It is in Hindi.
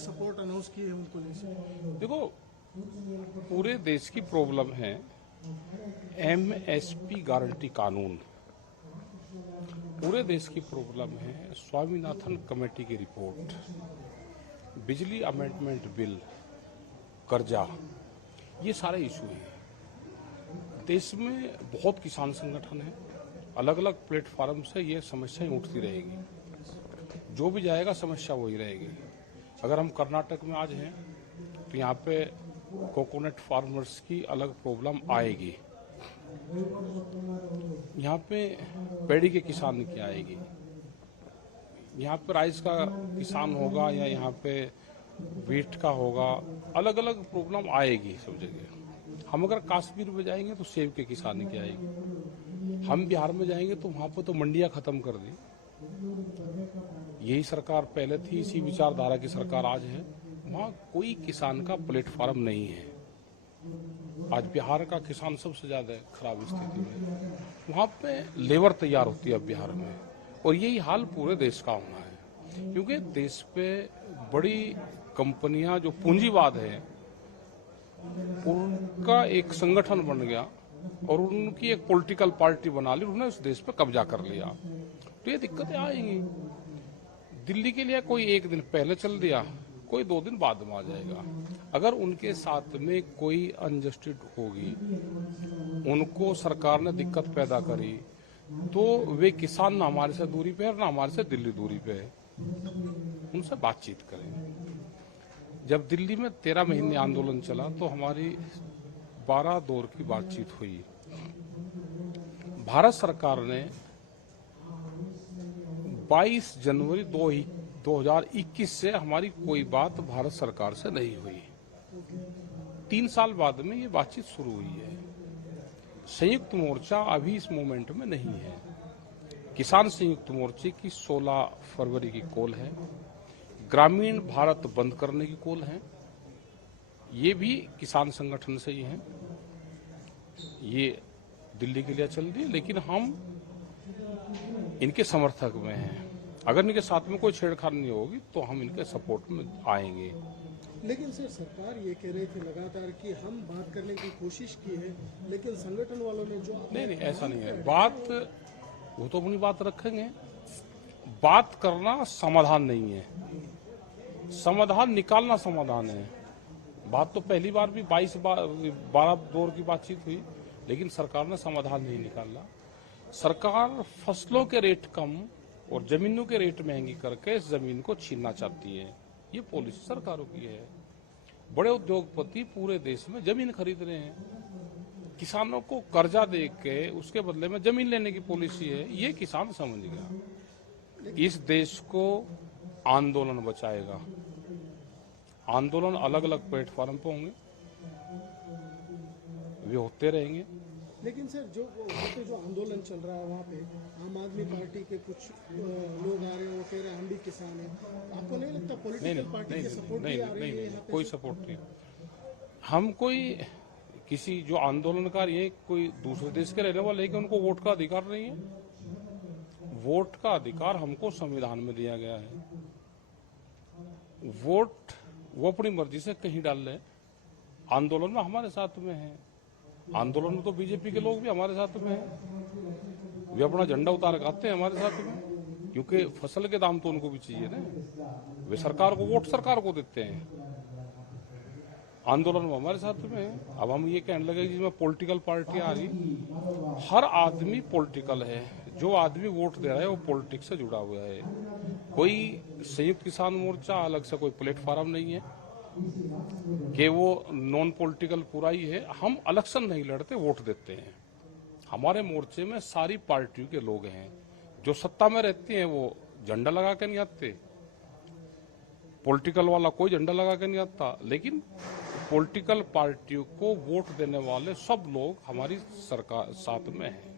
सपोर्ट अनाउंस किए हैं उनको जैसे। देखो, पूरे देश की प्रॉब्लम है एमएसपी गारंटी कानून। पूरे देश की प्रॉब्लम है स्वामीनाथन कमेटी की रिपोर्ट, बिजली अमेंडमेंट बिल, कर्जा, ये सारे इशू हैं। देश में बहुत किसान संगठन है, अलग अलग प्लेटफॉर्म से ये समस्याएं उठती रहेगी। जो भी जाएगा समस्या वही रहेगी। अगर हम कर्नाटक में आज हैं तो यहाँ पे कोकोनट फार्मर्स की अलग प्रॉब्लम आएगी, यहाँ पे पेड़ी के किसान की आएगी, यहाँ पे राइस का किसान होगा या यहाँ पे वीट का होगा, अलग अलग प्रॉब्लम आएगी सब जगह। हम अगर कश्मीर में जाएंगे तो सेब के किसान की आएगी, हम बिहार में जाएंगे तो वहां पर तो मंडियां खत्म कर दी। यही सरकार पहले थी, इसी विचारधारा की सरकार आज है। वहां कोई किसान का प्लेटफॉर्म नहीं है। आज बिहार का किसान सबसे ज्यादा खराब स्थिति में, वहां पे लेबर तैयार होती है बिहार में, और यही हाल पूरे देश का होना है। क्योंकि देश पे बड़ी कंपनियां जो पूंजीवाद है उनका एक संगठन बन गया और उनकी एक पॉलिटिकल पार्टी बना ली, उन्होंने उस देश पे कब्जा कर लिया। तो ये दिक्कतें आएंगी। दिल्ली के लिए कोई एक दिन पहले चल दिया, कोई 2 दिन बाद में आ जाएगा। अगर उनके साथ में कोई अनजस्टिस होगी, उनको सरकार ने दिक्कत पैदा करी, तो वे किसान ना हमारे से दूरी पे है ना हमारे से दिल्ली दूरी पे है, उनसे बातचीत करें। जब दिल्ली में 13 महीने आंदोलन चला तो हमारी 12 दौर की बातचीत हुई। भारत सरकार ने 22 जनवरी 2021 से हमारी कोई बात भारत सरकार से नहीं हुई। 3 साल बाद में ये बातचीत शुरू हुई है। संयुक्त मोर्चा अभी इस मोमेंट में नहीं है। किसान संयुक्त मोर्चे की 16 फरवरी की कॉल है, ग्रामीण भारत बंद करने की कॉल है। ये भी किसान संगठन से ही है, ये दिल्ली के लिए चल रही है, लेकिन हम इनके समर्थक में हैं। अगर इनके साथ में कोई छेड़छाड़ नहीं होगी तो हम इनके सपोर्ट में आएंगे। लेकिन सर, सरकार ये कह रही थी लगातार कि हम बात करने की कोशिश की है, लेकिन संगठन वालों ने जो नहीं, ऐसा नहीं है। बात वो तो अपनी बात रखेंगे। बात करना समाधान नहीं है, समाधान निकालना समाधान है। बात तो पहली बार भी 12 दौर की बातचीत हुई, लेकिन सरकार ने समाधान नहीं निकाला। सरकार फसलों के रेट कम और जमीनों के रेट महंगी करके इस जमीन को छीनना चाहती है। ये पॉलिसी सरकारों की है। बड़े उद्योगपति पूरे देश में जमीन खरीद रहे हैं, किसानों को कर्जा दे के उसके बदले में जमीन लेने की पॉलिसी है। ये किसान समझ गया। इस देश को आंदोलन बचाएगा। आंदोलन अलग अलग प्लेटफॉर्म पे होंगे, वे होते रहेंगे। लेकिन सर, जो वहाँ पे जो आंदोलन चल रहा है वहाँ पे आम आदमी पार्टी के कुछ लोग आ रहे हैं, वो कह रहे हैं हम भी किसान हैं। आपको नहीं लगता पॉलिटिकल पार्टी के सपोर्ट भी आ रही है? कोई सपोर्ट नहीं। हम कोई किसी जो आंदोलनकारी है कोई दूसरे देश के रहने वाले, लेकिन उनको वोट का अधिकार नहीं है। वोट का अधिकार हमको संविधान में दिया गया है। वोट वो अपनी मर्जी से कहीं डाल ले। आंदोलन में हमारे साथ में है, आंदोलन में तो बीजेपी के लोग भी हमारे साथ में हैं। वे अपना झंडा उतार आते हैं हमारे साथ में, क्योंकि फसल के दाम तो उनको भी चाहिए ना। वे सरकार को वोट सरकार को देते हैं। आंदोलन में हमारे साथ में है। अब हम ये कहने लगे जिसमें पॉलिटिकल पार्टी आ रही, हर आदमी पॉलिटिकल है। जो आदमी वोट दे रहा है वो पॉलिटिक्स से जुड़ा हुआ है। कोई संयुक्त किसान मोर्चा अलग से कोई प्लेटफॉर्म नहीं है कि वो नॉन पॉलिटिकल पूरा ही है। हम इलेक्शन नहीं लड़ते, वोट देते हैं। हमारे मोर्चे में सारी पार्टियों के लोग हैं। जो सत्ता में रहते हैं वो झंडा लगा के नहीं आते, पॉलिटिकल वाला कोई झंडा लगा के नहीं आता, लेकिन पॉलिटिकल पार्टियों को वोट देने वाले सब लोग हमारी सरकार साथ में हैं।